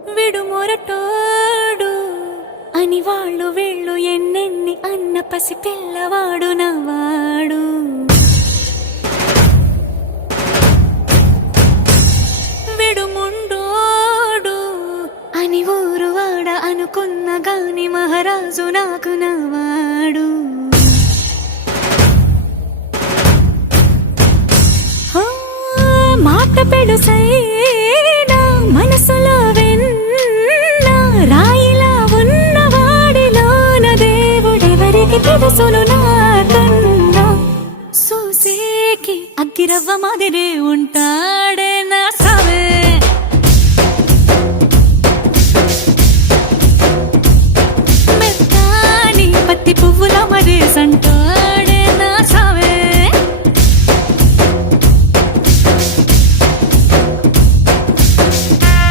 విడు మొరటోడు అని వాళ్ళు వీళ్ళు ఎన్నెన్ని అన్న పసి పిల్లవాడు నవ్వాడు. విడు ముండోడు అని ఊరు వాడ అనుకున్న గాని మహారాజు నాకు నవ్వాడు. మాట పెడుసైనా మనసులో వెన్న రాయిలా ఉన్నవాడిలోన దేవుడెవరికి తెలుసును నాకన్నా. సూసేకి అగ్గిరవ్వ మాదిరే ఉంటా